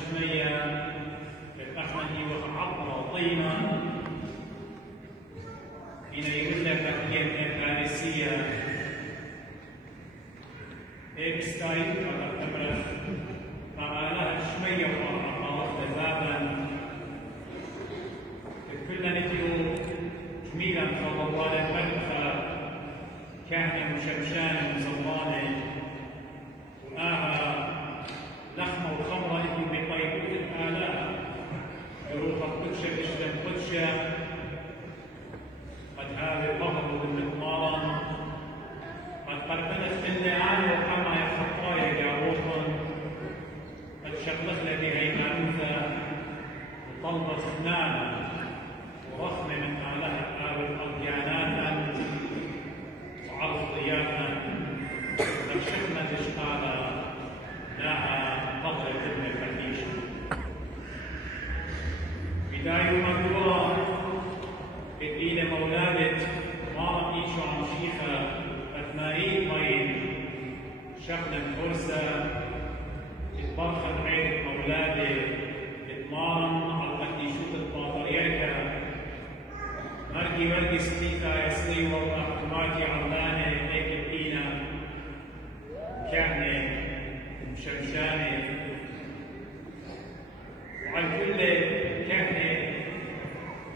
الشمية الأخمني وعطر طينا حين يقول لك أكيد الفارسية إبستاين على الأمر فعلى الشمية وعطر بابا كلنا نتيو جميلا فضوالا مدخل كهنة وشمشانة وصوانة وآها لحمة وخمرة إنتي بطيبوت الآلاء روح القدشة بشتم قدشة قد هذا الظهر بالمطمارن قد قربنت من دعانة وحما يخطايا جاروخن قد شغلت لدي هيمانوثة وطلبت خنانة ورخمة من آلها آل الأرضيانات وعرض ضيافا قد شخمت اشقالا لها قبر ابن الفتيش بداية مقدورة إلى مولادة ما إيشو عن شيخة أثنائي طيب شخنا فرصة اتبرخت عيد مولادة اتمارن على قديشوت الباطريركة مرقي ستيتا يسلي والله حكماتي علانة هيك بقينا كهنة مشمشانة وعلى كل كهنة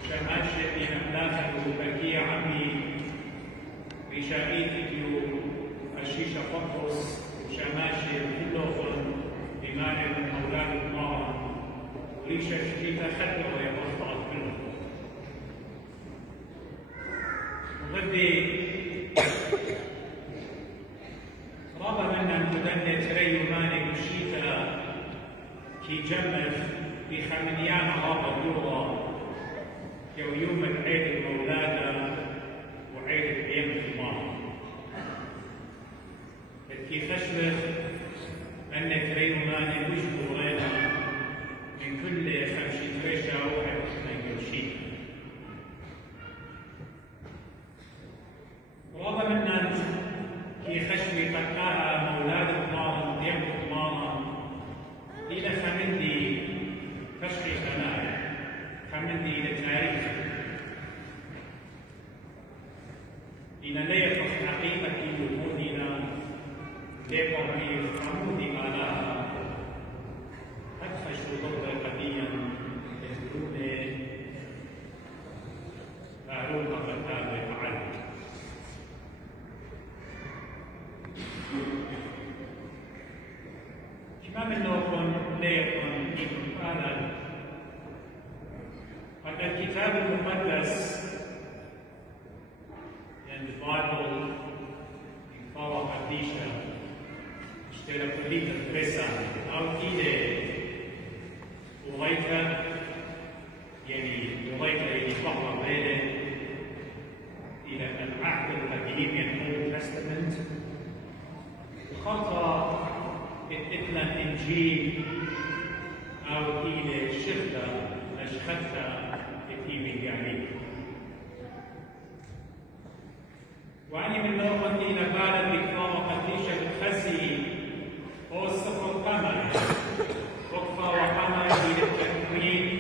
شماشة في أملاكه وبكية عمي بشاقيتي وحشيشة فقرص وشماشة كلهم إيمان من أولاد النار وريشة شتيتا خدوا ويبطلت كلهم وغدي رابع منا مدنة تريو ماني بشيتا كي جمف في خمنيان رابع دورة يوم عيد المولادة وعيد الأيام الثمار كي خشمت أن تريو ماني وش دورينا من كل 50 ريشة واحد من كل شيء رابع منا كي خشمي قد مولاد الثمار أيام الثمار إلى خمندي فشخي خنايا خمندي للتاريخ إلى لا يفرح حقيقة جمهورنا لقرية حمودي آلاء أدخش ضد قديا يذكرون هارون قتال فعل كما من نوكم لا يكون إنفالا قد الكتاب المقدس يعني البايبل ينفاوى قديشة اشترى كلية البريسة أو كده وغيتها يعني فهو بينه إلى العهد القديم يعني Old Testament وخطأ إثنى الإنجيل أو إلى شخصة أشخصها في مجالي وعني من نوقت إلى بالد بكفاوة قديشة الخزي هو السفر القمر وقفة وقمر إلى التكوين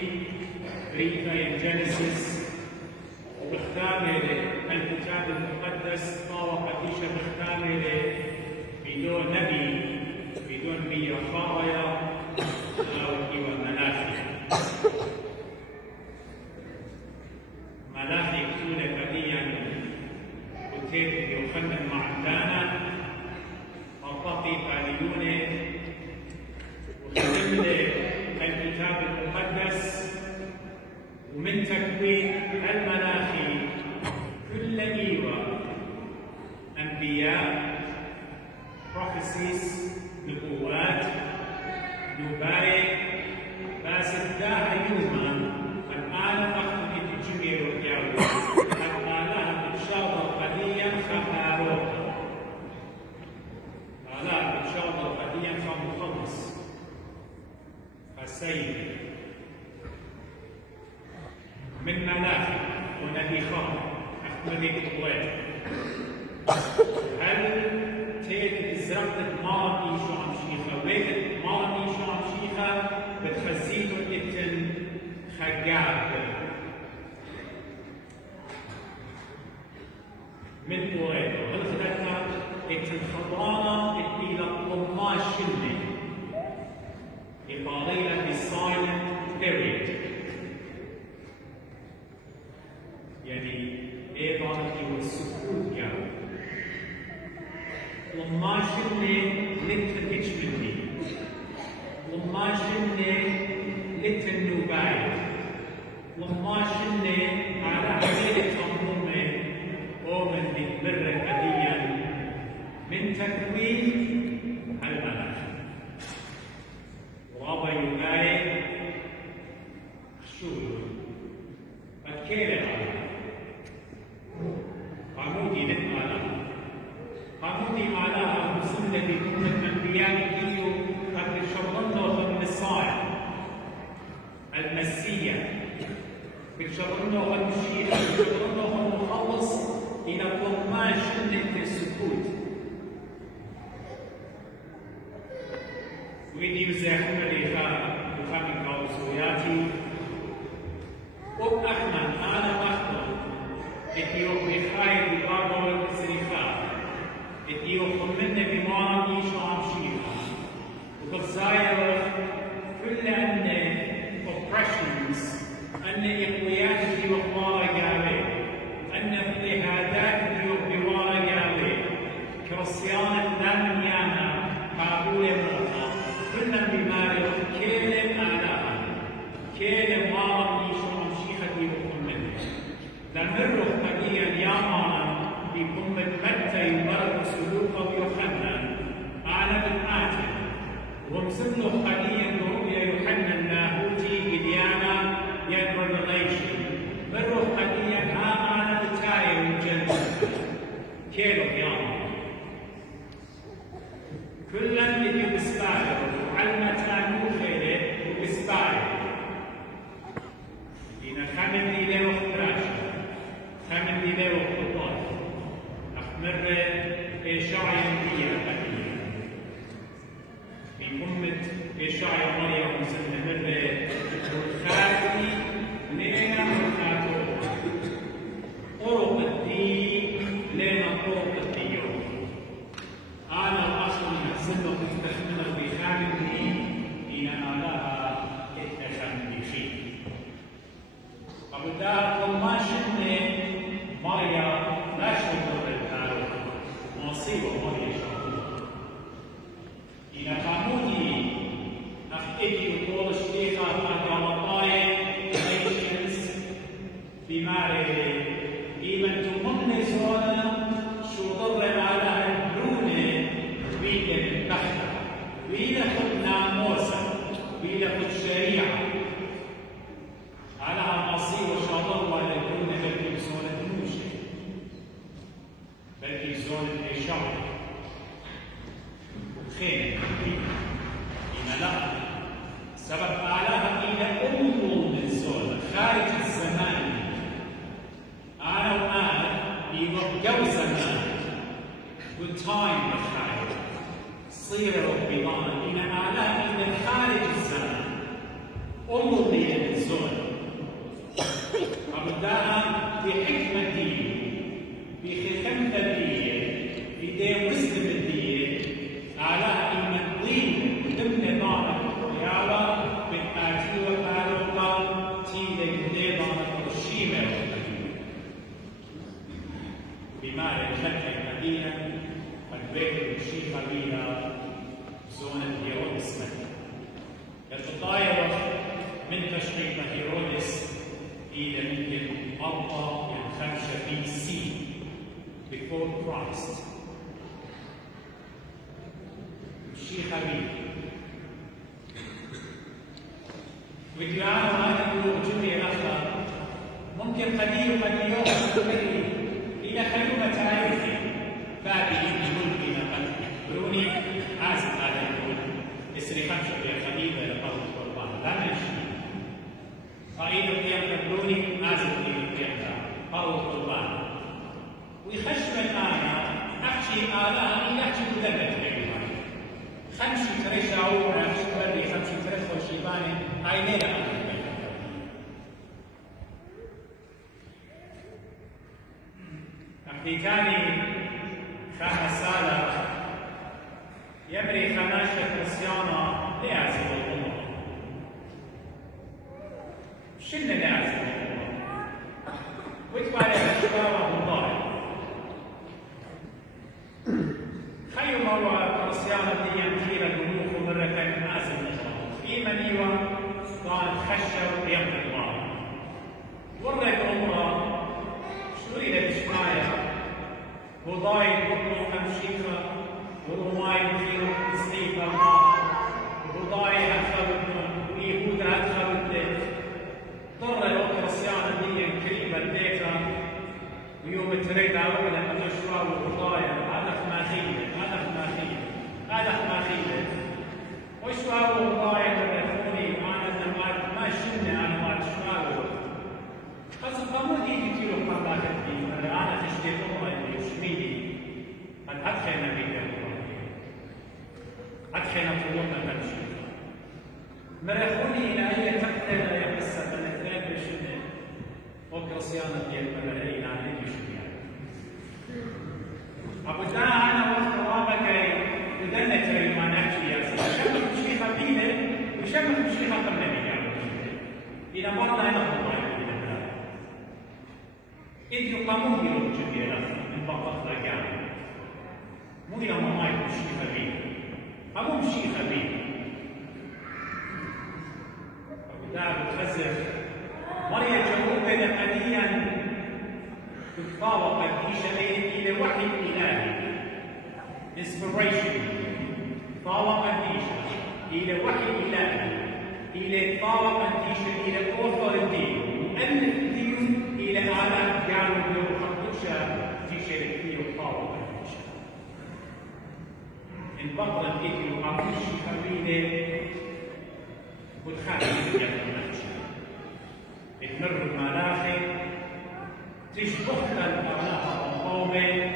ريفة الجينيسيس وبختامل الكتاب المقدس فاوة قديشة بختامل بدون نبي بدون بيخاوية أو إيوة ملاخي ملاخي كتولة قديا وتيت يوخنن معدانا وطاقي قاليونة وخدم الكتاب المقدس ومن تكوين الملاخي كل إيوة أنبياء prophecies نبوات نباية بس داها يوما الآن أخذ الجميع والجاوة الآلام إن شاء الله قديا خفاروها آلام إن شاء الله قديا خمخلص السيد من ملاخي ونبي خام أحمد الكويت هل تيت زرقت ماري شو عم شيخة ويت ماري شو عم شيخة حقاب من قريب وخلتنا الخضراء إلى الطماش شنة يقالينا بالسايلنت بيريد يعني إيه هو السكوت يعني لما شنة لتنتج مني لما شنة لتنوباي لما شنة على عملية أمومة ومن بتبر قديا من تكوين المناخ ورابا يباي شو أتكير على عمودي نتمالا عمودي معناها مسلمة بكل الأنبياء كيلو قد شرطنا المصائب المسيح بتشرطنا المشير بتشرطنا المخلص إلى طماش شدة السكوت ويدي بزاحمة لفهم كاوسوياتي وبأحمد أنا أخطر إثيوبي خاير ببابا والسريخات إثيوبي خمنا بمارا إيشو عمشيخا وبالزايرة كل أن oppressions أن إقويات في وقمارة قابل أن اضطهادات في بوارة قابل كريستيانا دائما يانا قابولة موتا كلنا بمارة كيلة آلاها كيلة مارا إيشو عمشيخة وخمنا لمروا قديا يامانا بقمة متى يبرد سلوكه ويوحنا أعلى بالآتي ومسلوا قديا برؤيا يوحنا اللاهوتي قديانا ين ريفيليشن مروا قديا أعلى بالتاية والجنة كيلو ياما كلا اللي بسباير وعلمة تانو خيره وبسباير إن خمن لي له خراشة خمن لي له خطاط أخمر إشاعي بيها في أمة إشاعي مريم مسلمة خاتي لنا وخاتو طرق الدين لنا طرق الديون أنا أصلا أحسن مستخدمة بخامن الدين إن آلها اتخذ بشيء فبدأ طماش مريم لا شكر للتعالى مصيبة مريم شكر إن قاموني أخذي وطول الشيخة فقامطاي nations بمعرفة إيمن تمني سوانا شو ضر على البرونة ويجا البحثة ويجا خد ناموسا ويجا خد شريعة على مصير وشاطر ولا يكون بلكي زونة نوشة بلكي زونة إشارة وخير إن لا سبب أعلاها إلى أمور من الزونة خارج الزمان أنا وأنا بيوقعوا زمان good time بخير صيروا بضان إن أعلاها إلى خارج الزمان أمور من الزونة فبدأها بحكمة الدين بخفة الدين بدين وزن الدين أعلاها إن الدين ضمن نظام الرياضة بالآتي وفعلوها تيلة نظام الشيمة بما يشكل مدينة البيت الشيخة بها زونة هيرودس يتطاير من تشريف هيرودس إلى يمكن 4 BC before Christ. الشيخة بها وجعلوا هذه الوجوه الأخرى ممكن قليل إلى خيومة تاريخي بابي الملك إلى قلبي بروني عازم هذا الملك يسري 5 قليل لقوم القربان لا نشي قائد القيام بروني عازم القيام قوم القربان ويخشم الآية أحشي آلاء إلى أحشي مدمت بينها 5 تريشة أو 5 تريشة وشيباني هاي ليلة في كاني 5 سالة يمري 5 صيانة لازم الأمر. شنو لازم الأمر؟ وتبالي الشباب والله خيو مرة صيانة دي يمكينا البنوك ومرة كان لازم الأمر. في منيوة كان خشب يمكن الله. وريت عمره شو إلى بشماية وضايد بطنه خمشيخة ورماي بخيره بستيفة الله وضايد أدخلتنا ويهود أدخلتنا ضر الأخرى صيانة دي كريمة الديكا ويوم تريد أولا أتشوى وضايد هذا خماخيلة هذا خماخيلة هذا خماخيلة وشوى وضايد الأخوني أنا ما شلنا أنا ما تشوى خاصة قاموا دي كتير وقامات فيه أنا تشتيت الله يشميني قد أدخلنا بك أدخلنا طولنا نمشي مرخوني إلى أي تقتل يقصة الاثنين بشنة وقع صيانة ديال مرهين عن أي شيء أبو دا أنا وقت رابك بدنا كريم ما نحكي يا سيدي شمخ مشي خبيبة وشمخ مشي خطر نبي يا إذا مرنا نخطر إذ يقامون يوم جديرة من بطاقة رجال مو إلى ما يكون شيء خبيث أبو شيء خبيث وقدام تخزف مريم جنوبنا قليلا تتفاوق في إلى وحي إلهي inspiration تفاوق إلى وحي إلهي إلى تفاوق إلى authority مؤلف الدين إلى آلاف قالوا لو خطوشة في شركية وطاوة البقرة تيجي وعطوش خبينة وتخافي تمر المناخ تشبخها الأرناها والقومة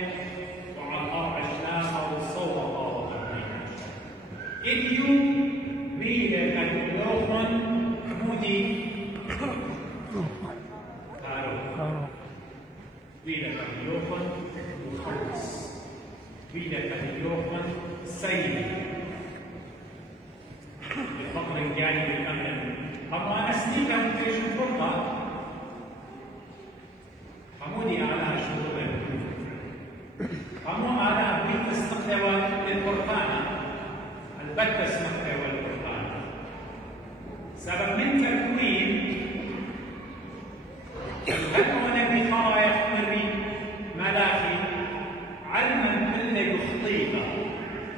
وعطاها عشناها وصوّها إليو بيها اليوم مودي بيلا كهيوخن وخلص بيلا كهيوخن سيد الفقر الجاني بالأمن أما أنا سنيكا متريش الفرقة حمودي على شغل أما على بيت استقلوى للقرآن البتة استقلوى للقرآن سبب من تكوين هل بخارة يحمل ملاخي علما كل يخطيطه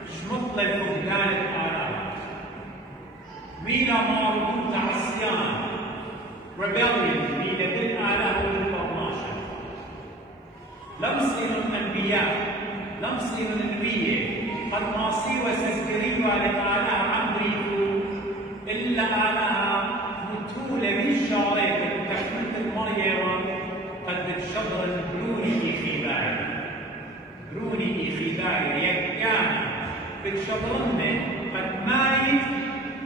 شمطل الفقدان الآلام ميلا مارو عصيان rebellion ميلا بالآلام والبرماشة لم صيروا الأنبياء لم صيروا النبية قد ما صيروا سكريوا لآلام عمريكو إلا آلام متولة بالشارع تحمل المريم قد تشبر البروني خباري بروني خباري يكيانا بتشبرنا قد مايت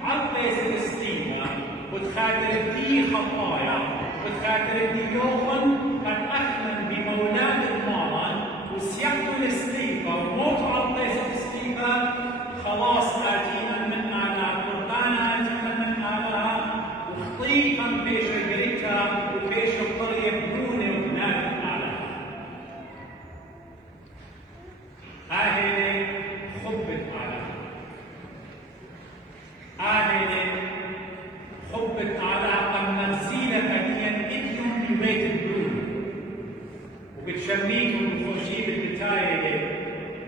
عطيس الاستيمة وتخاطر دي خطايا وتخاطر دي يوخن قد أخمن بمولاد المالا وسيقتل الاستيمة وموت عطيس الاستيمة خلاص آتينا من آلام قرطانا آتينا من آلام وخطيطا بيش الجريكا وبيش القرية بدون وبنات الآلام آهلة خبت آلام آهلة خبت آلام قد نرسيلة هديا إديهم ببيت الدون وبتشميكم بخوشي بالبتاية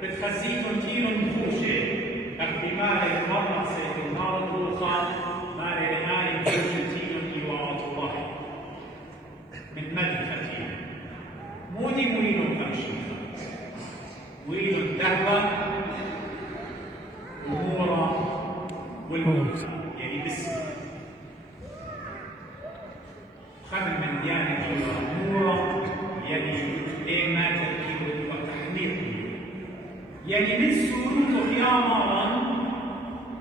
بتخزيكم تيروا نفوشة احتمال المرة سيكون نار الروخان ما لنهاية تيروا إيوات الله من مد ختيمة مودي مرينو خمشيخة ويلو الدهبة أمورا والموت يعني باسم خمن من ديانة أمورا يعني إيه ما تركيب وتحمير يعني من سوروت خيامارا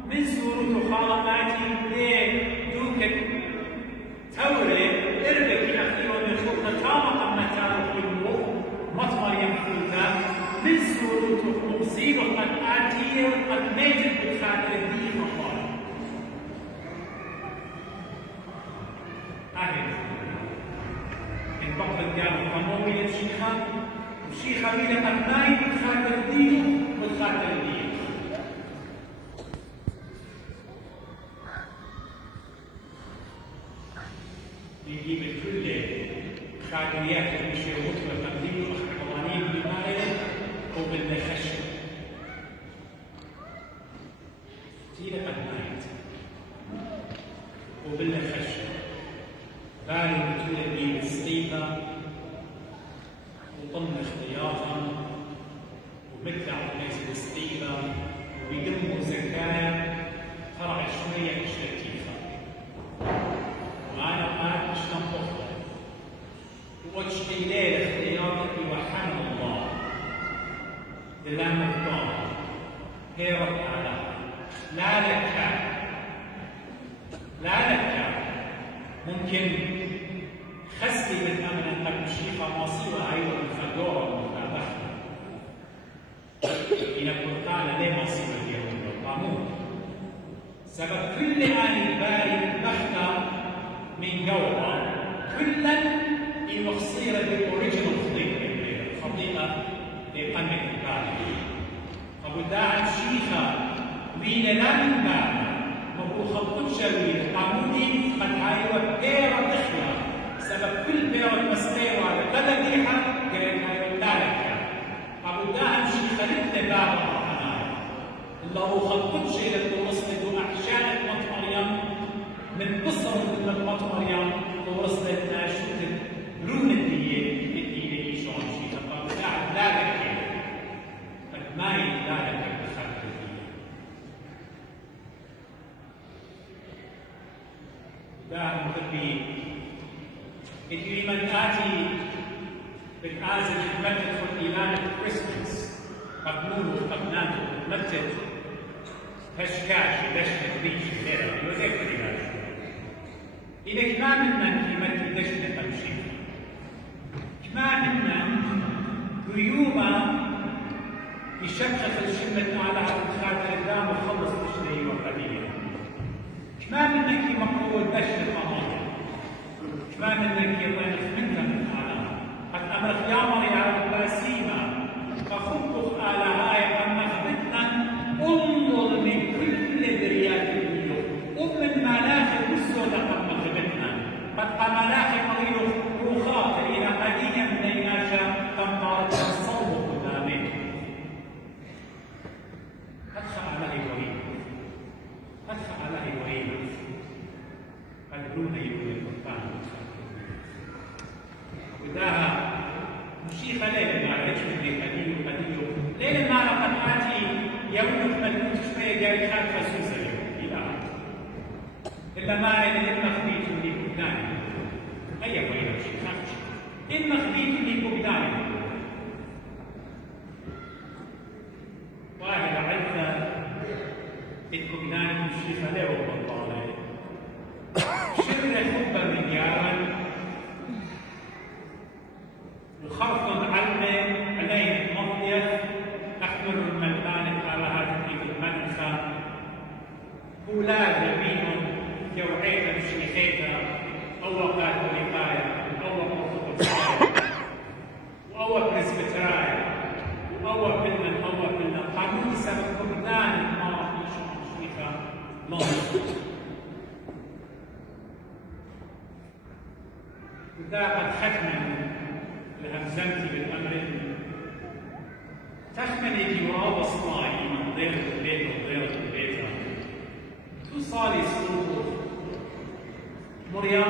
من سوروت خالقاتي ليه دوكت توري اربك أخيرا من خطة تامة قمنا تارك الموت مطمر يمحو أهل البقر قالوا قاموا من الشيخة والشيخة من أبنائي بتخاطر الدين وتخاطر الدين. يجيب الكل خاطريات المشيوخ والتقديم والقوانين بالمال وبالخشب. تيجي أبنائي وبالخشب. قالوا بتولد بيه السقيفة وطن اختياطا وبدع الناس بالسقيفة وبيقدموا زكايا فرع شوية شتيفة. وأنا قاعد مش ننطقها وش الليل اختياطك يوحنا الله the Lamb of God هي رب العالمين. لا لك ممكن خسي بالأمن أنك مشيخة مصيرة أيضا الخدورة والمتابعة. إن القرآن ليه مصيرة اليوم والقانون سبب كل آن الباري بختة من جوهر كلا يمصير بالأوريجينال خطيئة لقمة الباري. أبو داعم شيخة وين لا من باري مبروخ القدشوي القانوني قد هايوة بيرة تخلى سبب كل بيرة مسكيوة لقدر ريحة قال هايوة ذلك. أبو داعم شيخة لتلي بارة حنايا الله القدشي لتورصت دون أحشاء مط مريم من قصر من مط مريم ورصت ناشوت برون الدية يشون شيخة أبو داعم ذلك قد ما يدالك داهم غربي إذ من آتي بالآزل متت والإيمان في كريسمس مقنون وقبنان متت هشكاش دشت ريش غيره وزيك الإيمان إذا كما منا كلمة دشت تمشي كما منا قيومة يشخص الشمة على خاطر الدام وخلص تشري وقديمة كما منك مقبول بشر قمر كما منك يطيق منك من العالم قد أمرك يا مريم باسيمة فخبك على هاي أما خبتنا انظر من كل ذريات البيوت ومن مناخ السودة قد مخبتنا قد مناخ مريض روخات إلى قدية من يناشا قد طارت الصوت قدامك أدخل عليه وريد أدخل عليه وريد قدرون يقول القرآن وذاها مشيخة ليلة ما رجل قديم ليلة ما لقد آتي يوم ملكوت شوية قال خالفة سوسة إلى إلا ما إن خبيت لي ببداني أي غير شيء إن خبيت لي ببداني واحد عرفة الكبداني مشيخة ليه وبطالة شر حب الرجال وخفض علمه عليه المضيف أحمر الملبان على هذه المنخة أولاد بينهم يوعيك بشيخيك أو وقات وقاية أو وقت وأو برسبتراية وأو بالمن قانون سبب كبدان ما في شيخة لندن وذا قد ختما لهمزمتي بالأمر تختم يجي وراه صناعي من ضيرة البيت وضيرة البيت توصالي صوت مريم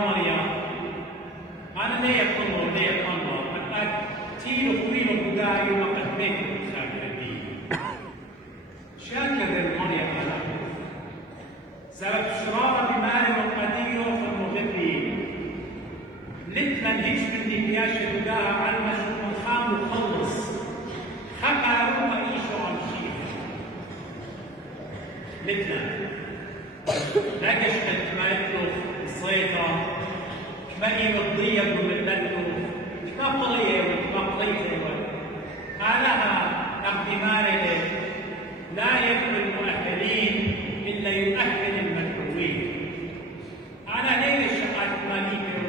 أنا لا يقنر قد تيلو قريب بداية وقد بيك خاكر الدين شاكر المريم أنا سبب شرارة بمال وقدير في المغربين لتنا هيش من دنياش بداها على مشروع الخام وخلص خبع روما إيشو عن شيء لتنا لاقش كما يطلق السيطة كما يرضيه ومدلته كما قضيه وكما قضيته علىها اقتماره لا يكون المؤهلين إلا يؤهل المدعوين أنا ليش الشقات المالية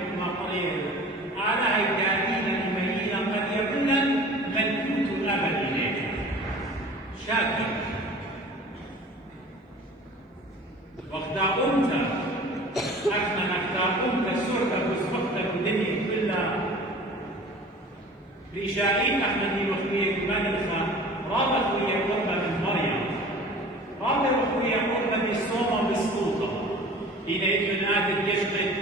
ريشائيل أحمد وخوية كمانخا رابط ويا قربة من مريم رابط وخويا قربة بصومة بسلوطة إلى إبنات يشبك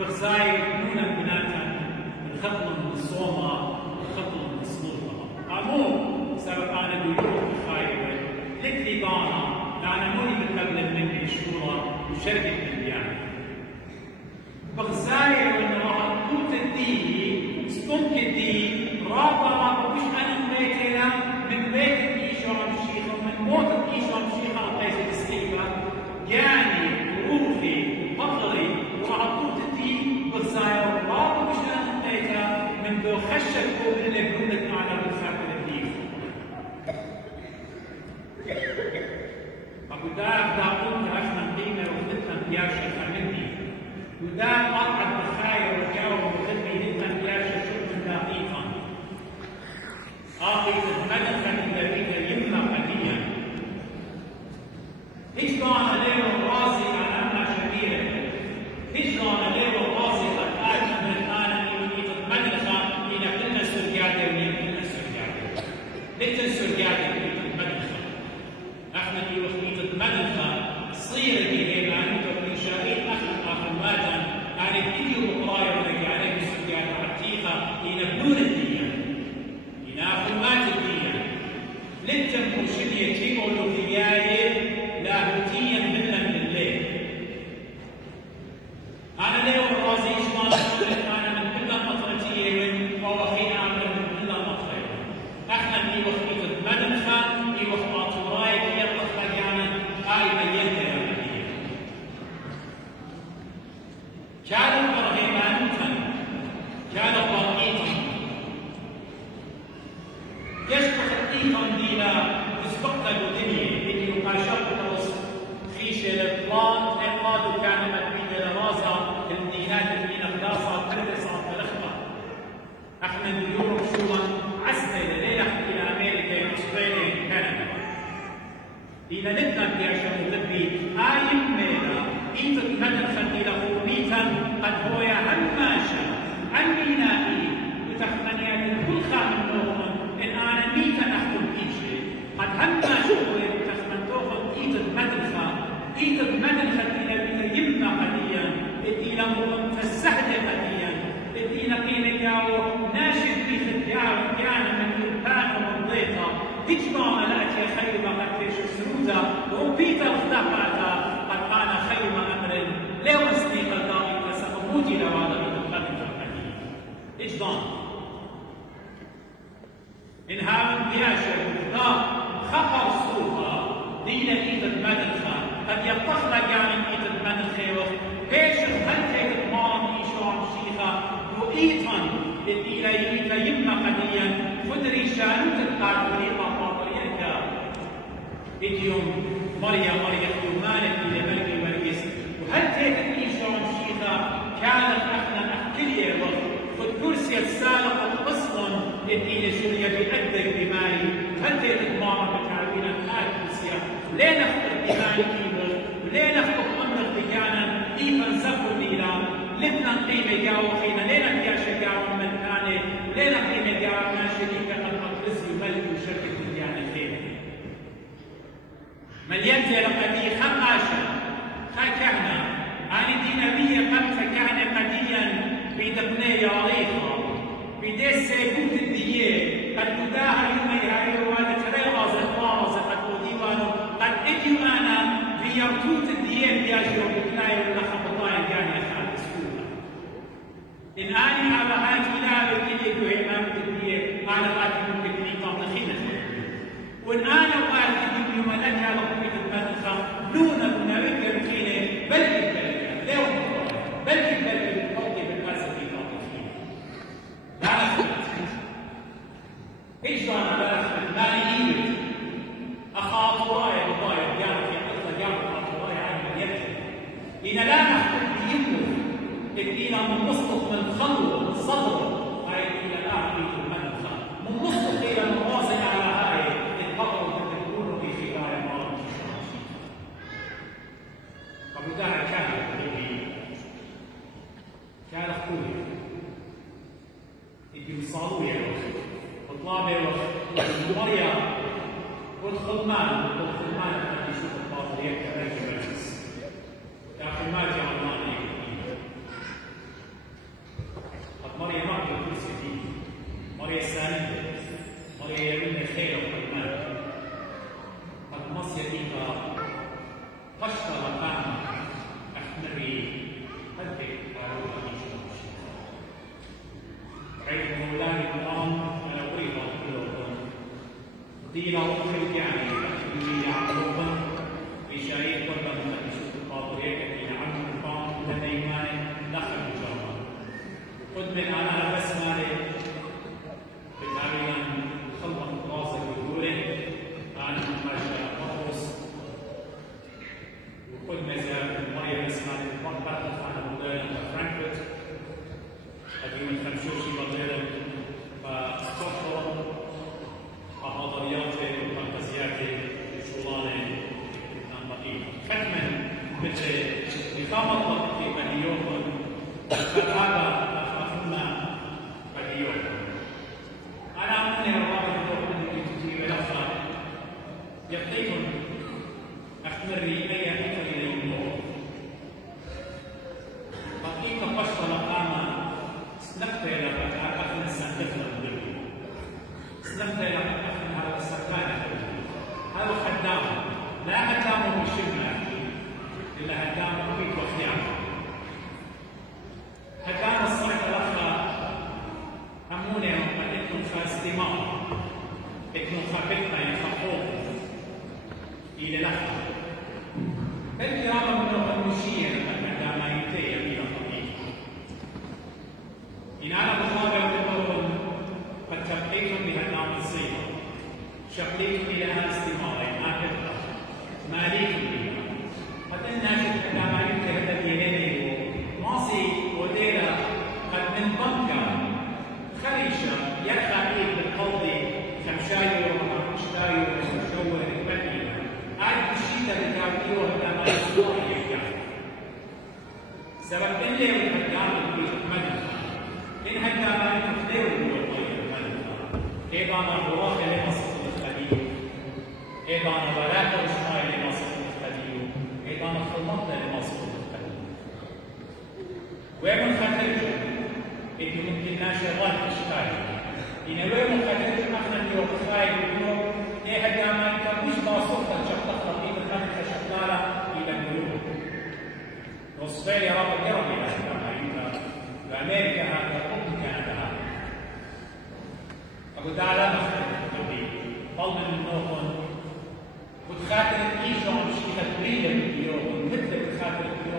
بخزاير نونا بناتا من خطل من صومة خطل من سلوطة أمو سبب أنا بيوم بخايبة لكلي بانا لأنا موني بتقبل مني شورى وشركة البيان بخزاير من راح توت الدين سكنك الدين رابطة مش أنا بيتنا من بيت إيشام الشيخة ومن موت إيشام الشيخة قيس السليمة يعني روحي مطري وعطوت الدين بخزاير رابطة مش أنا بيتنا من دو خشة كل اللي يقولك على بخزاير الدين فقدام داقون أخنا قيمة وفتنا بياشة خمني قدام أقعد بخاير وجاوب وغدي هدنا بياشة شرب دقيقا آخذ المدخل الذي يمنع قديا هجران عليه راسي على أمها شبيرة هجران عليه راسي قد آتي من الآن يمنيت المدخل إلى كلنا سرقاتي ويمكننا سرقاتي لكن سرقاتي ويمكن المدخل احنا في وقت المدخل صير اللي يعني في شريط اخر ماتا يعني فيديو قرايه ولا يعني بسرقات عتيقه ينبنون الدين ينافوا مات الدين لنتم مرشدية تيمو لغياية لاهوتيا منا من الليل أنا ليه والرازي إشمان أنا من كل مطرتية ووخينا من كل مطرية احنا في وقت المدخل في وقت طوراي يطلق مجانا هاي ميلة يا مدينة كانوا برهيمانوتا كانوا ضرقيتا يشبه الإيمان دينا يسبقنا الدنيا اللي يقاشروا الرسل خيشة البلان إقلاد كان مدينة لرازة الدينات اللي نخلاصها تدرسها بلخبة احنا اليوم شوما عسنا لليلة إلى أمريكا أستراليا كندا إذا نتنا بياشا مدبي آيم ميلا إيتت مدخل إلى خورميتا قد هو هماشا أمينائي وتخمنيات كل خامن نوخن إن أنا ميتا نخدم إيشي قد هماشا هو تخمن توخن إيتت مدخل إلى بيتا يمنا قديا إلى متسهل قديا إلى قيمة ياو ناشد بيخ الديار كان من يربان ومضيطة هجران لأتي خير ما قدش سروزا وبيتا اختفاتا قد كان خير ما أمر لو أسنيق الداري فسأموتي لوادا من القدر الحديث إجدان إن هذا البياشة والإفضاء خطر صوفا دين إيد المدخة قد يطخلق عن إيد المدخة بيش الخلتة المام إيشوان شيخة وإيطان إلى يمنا قديا فدري شانو تتقال طريقة باطريقة إديوم مريم يومانك إلى ملك المريس وهل تيكت إيشوان شيخة كانت احنا نحكي خد كرسي السالقة اصلا إلى شرية بأدك بمالي هل تيكت ماما بتعبينا هاي كرسية ليه نخطر بمالي كيبر وليه نخطر أمر بيانا إيفا زفر ليلا لبنا قيمة جاو خينا لينا كياشة جاو من ثاني لينا قيمة جاو ما شريكة قد أقرسي ملك وشركة ديانا خينا مليان زي لقدي خماشة خاكهنا أنا دي نبية قد فكهنا قديا بيدبني ياريخا بيدي سيبوت الدية قد نداها يومي هاي وانا تري غازة قد وديوانو قد اجيو أنا بيرتوت الدية بياجي وبكلاي ولخب الله يعني أخالي سكونا إن أنا هذا هاي كلاب الدية كوهيمان الدية أنا قاتل ممكن إني تنطخينا وإن أنا وقاتل يوم لك على قوة المدخة نونا مناوية بخينة بلكي بلكي بفضل بالأسف في طاقتين لا أخذت إيش أنا لا أخذت ما نهيت أخاف ورايا بالضايا جانا في قصة جانا أخاف ورايا عن يكفي إن لا نحكم بيمه إلى من نسقط من الخلوة من الصدر هاي إلى الآخر في المدخة من نسقط إلى المواصل على هاي القبر تكون في خلال مرض فبدأ كان أخوي اللي وصلوا يعني طلابة ومريم والخدمان اللي يشوف الطاولة كمان جمالس يا أخي ما جاء الله قد مريم ما في كرسي دي مريم ساندة مريم يمين الخير والخدمان قد مصيديك قشطة مقام أحمري هدك أروح أمشي عيد مولاي الكرام أنا أريد أن أقول دين أخرج يعني أخرج يعقوبا بشريك وبن تحسوك القاضية كثير عم الفام لديمان دخل الجامعة قد من أنا بس مالي بتعبيرا خلق القاصر وجوده أنا ماشي أخلص وقد مزال مريم اسمها المقبرة على مدينة فرانكفورت اليوم الخمسوشي مدينة فاستوحوا حاضرياتي وفانتازياتي وشغلاني نمطي ختما مثل إقامة في بديوم فهذا أخذنا بديوم أنا أمني الرابط في ملفة يعطيكم أحمري أي أكثر إليه حقيقة قصة لقامة سنقطة إلى أخذ السنتفنا الدنيا سنقطة إلى أخذ هذا السكان هذا خدام لا خدامه بشبه إلا خدامه بيت وخيانة خدام الصحة الأخرى هموني أن يكون فاستماع يكون خبتنا يخفوه إلى لحظة الكرامة من المشير عندما ينتهي إلى الحقيقة إن أنا مخابر منكم قد شقيتم بها النام الصيغة شقيتم لها استماعي آخرها ماليكم بها قد الناشد عندما ينتهي الذي يليه ماصي وديلا قد من بنكة خريشة يرخى إيه بالقوضي خمشايو ومشتايو ومشوه المدينة عارف الشيء اللي تعطيه عندما يصور يرجع سبب اللي والحكام اللي مدى إن عندما يتخلوا بالوطية المدى إيضا الغراخ لمصر الخليل إيضا بلاك الإسرائيل لمصر الخليل إيضا الخلطة لمصر الخليل وين خرج إنه ممكن ناشرات إشكال إن وين خرج أخنا اليوم خايف اليوم إيه عندما يتمش باصوتا شقة في الخارج شغالة إلى الجنوب أستراليا رابط يوم إلى أمريكا وأمريكا هذا قطب كندا أقول تعالى نخطب طلب النوخن وتخاطر إيشون شيء تريد اليوم مثل تخاطر اليوم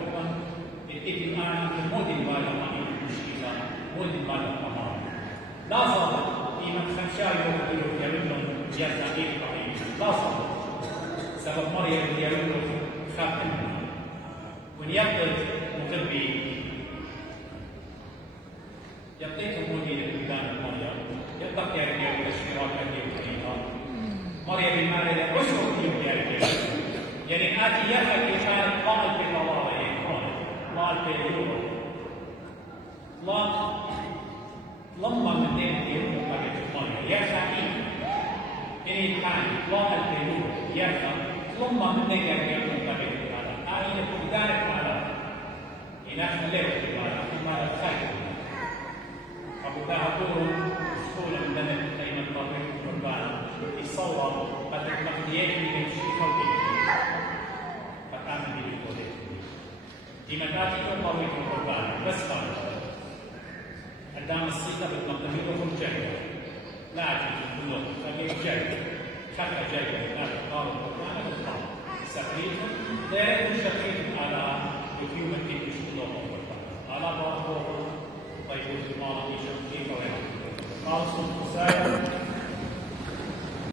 الإتمام الموديل ماله ما المشكلة موديل ماله الأمر لازم في من خمسة يوم يلون يبدأ إيه لازم سبب مريم يلون خاتم ونيقظ مقبي يعطيكم موديل البلدان مريم يبقى يرجع الاشتراك الذي فيها مريم المال عشر يعني آتي يحكي كانت قائد بالله قال باليوم لا لما من يوم قبل يا خفيف إني كان قائد باليوم يا خفيف لما من يوم قبل أنا يكون ذلك على إن خليت ما الخير أبو داود سهولة من ذلك أي من طبيب قربان يصور قد المقديات من شيء خوفي فكان به القدس لما تأتيكم طبيب قربان بس قال قدام الصيغة بالمقدمين والجاية لا تجد كله فقير جاية شكا جاية لا تقارب القرآن بالطبع سفريتهم لا يشكل على يوم الدين بشكل على بعض طيب الماضي شكل ويعمل خالص المسائل